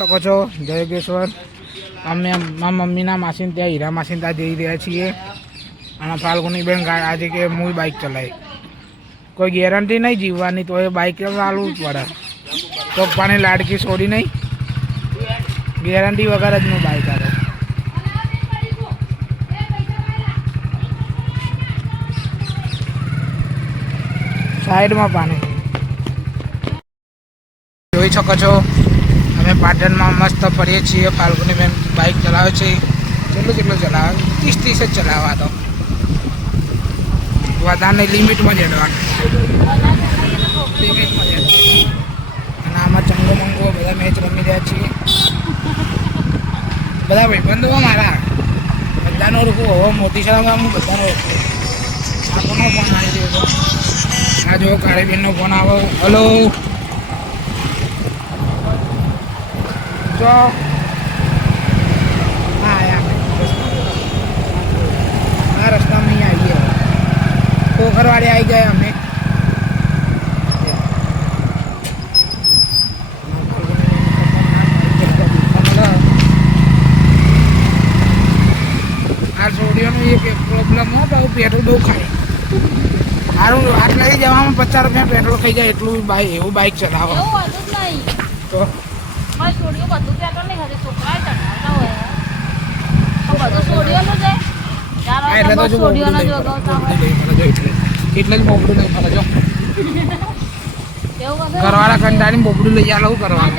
શકો છો જય યોગેશ્વર. અમે મારા મમ્મીના માસીને ત્યાં હીરા માસીને ત્યાં જઈ રહ્યા છીએ. અને ફાલ્ગુની બેન આજે કે હું બાઇક ચલાવી, કોઈ ગેરંટી નહીં જીવવાની, તો એ બાઇક ચાલવું જ પડે. તો પાણી લાડકી છોડી નહીં, ગેરંટી વગર જ હું બાઇક આવે. સાઈડમાં પાણી જોઈ શકો છો. અમે પાટણમાં મસ્ત ફરીએ છીએ. ફાલ્ગુની બેન બાઇક ચલાવે છે. કેટલું ચલાવે? 30 જ ચલાવવા તો વધારે લિમિટમાં જ હેડવાનું. અને આમાં ચંગો મંગો બધા મેચ રમી રહ્યા છીએ. બધા ભાઈબંધો મારા બધાનો ઓળખું. હવે મોટી શાળામાં હું બધાનો ઓળખું. આ કોનો ફોન આવી રહ્યો છે? આ જો કાળી બેનનો ફોન આવે. હલો જો હા આ રસ્તામાં અહીં આવીએ. પોખરવાડે આવી ગયા અમે. આ સોડિયોનું એક પ્રોબ્લેમ હોય, બહુ પેટ્રોલ બહુ ખાય. સારું આટલા જવામાં 50 રૂપિયા પેટ્રોલ ખાઈ જાય એટલું બાઇક એવું બાઇક ચલાવો તો એટલે જ બોબડું લઈ ફરે જો. ઘરવાળા કંટાળીને બોબડું લઈ આવું કરવાનું.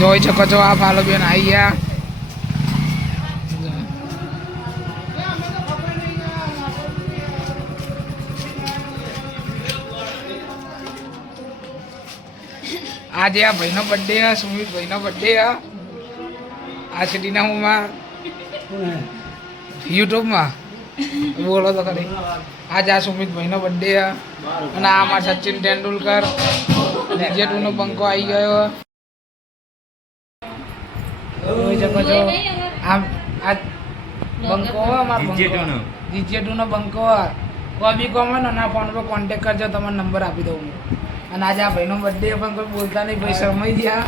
જોઈ શકો છો આ ફાલો બેન આવી ગયા. આજે આ ભાઈનો બર્થડે છે, સુમિત ભાઈનો બર્થડે છે. આ સિટીના હુંમાં યુટ્યુબમાં બોલો તો ખરી. આજે આ સુમિત ભાઈનો બર્થડે છે. અને આમાં સચિન તેંડુલકર DJ2નો બંકો આવી ગયો. જોઈ શકો છો આમ આ બંકો DJ2નો બંકો. કોઈ બી કોમ હોય ને ફોન પર કોન્ટેક્ટ કરજો, તમારો નંબર આપી દઉં હું. અને આજે આ ભાઈનો બર્થડે પણ કોઈ બોલતા નહીં ભાઈ, સમય ગયા.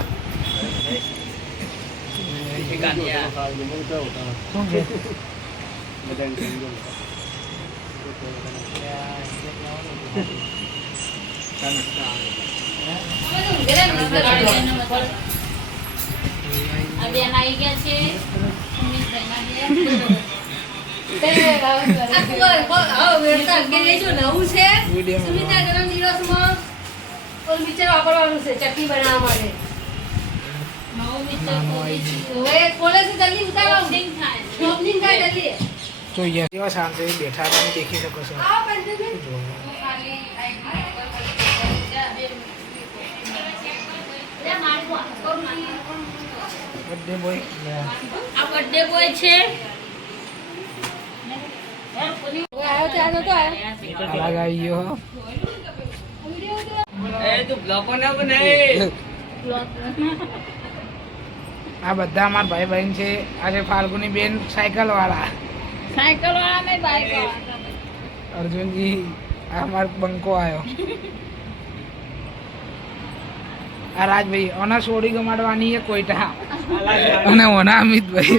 ચટણી બનાવવા માટે જોઈએ કેવા શાંતિ બેઠા તમે દેખી શકો છો. બર્થડે બોય આ બર્થડે બોય છે. આ બધા અમારા ભાઈ બહેન છે. આજે ફાલ્ગુની બેન સાયકલ વાળા અર્જુનજી. આ અમારો બંકો આવ્યો. આ રાજભાઈ ઓના સોડી ગમાડવાની છે કોઈટા. અને ઓના અમિતભાઈ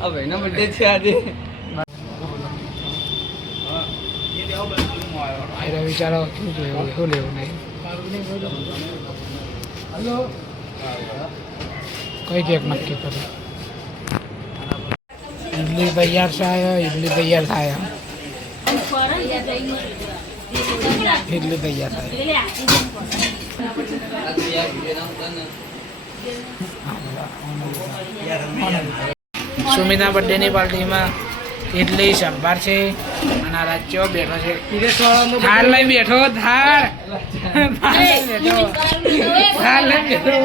ભાઈનો બર્થડે છે આજે. વિચારો શું જોયું શું લેવું નહીં. કઈ કેક નક્કી કરે? ઇડલી તૈયાર થાય, ઇડલી તૈયાર થાય, ઇડલી તૈયાર થાય. સુમિતના બર્થડેની પાર્ટીમાં ઇડલી સંભાર છે. અને આ રાજ્યો બેઠો છે. થાળ લઈ બેઠો. થાળ લઈ બેઠો.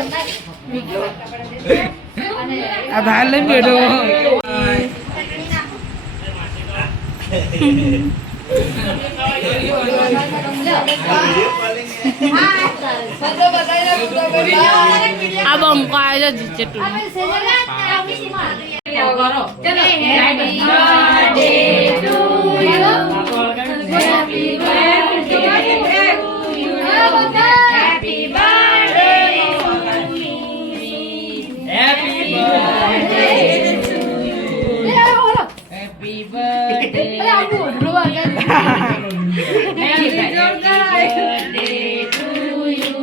આ થાળ લઈ બેઠો. આ બંકો આવ્યો છે. ચલો happy birthday to you happy birthday happy birthday happy birthday happy birthday Happy birthday to you.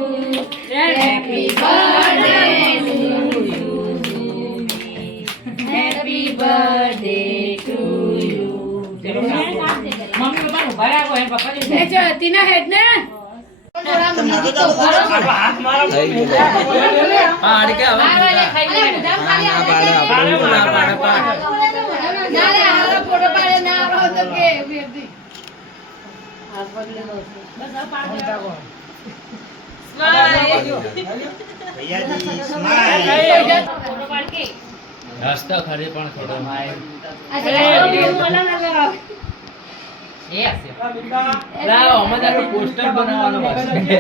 Happy birthday to you. Mummy પપ્પાનું ભરાવો હે પપ્પા દે છે તીના હેડ ને રસ્તો ખરી પણ થોડો લાવો અમારે પોસ્ટર બનાવવાનો છે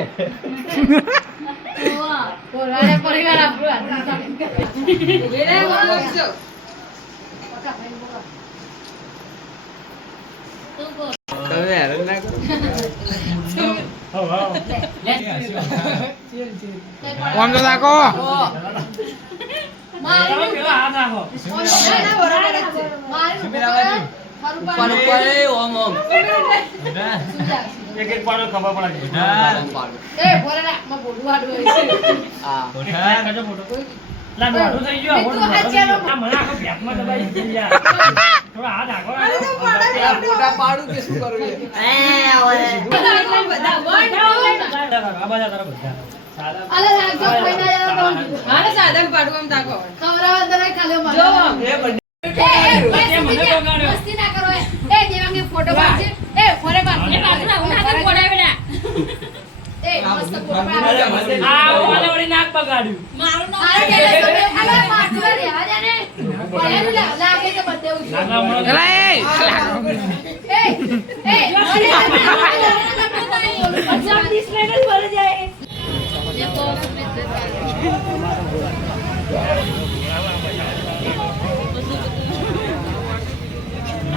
પરિવાર તમે હેરાન ના કરો કોણ તો નાખો પાડું કે શું કરવું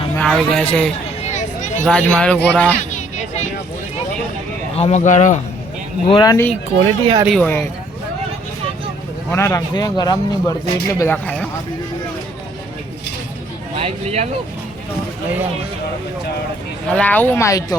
અમે આવી ગયા છે રાજમહેલ ગોરા. આમાં ગોરાની ક્વોલિટી સારી હોય ઓના રંગથી ગરમ નહીં બળતું એટલે બધા ખાય. માઇક લઈ આલો એટલે આવું માઇક તો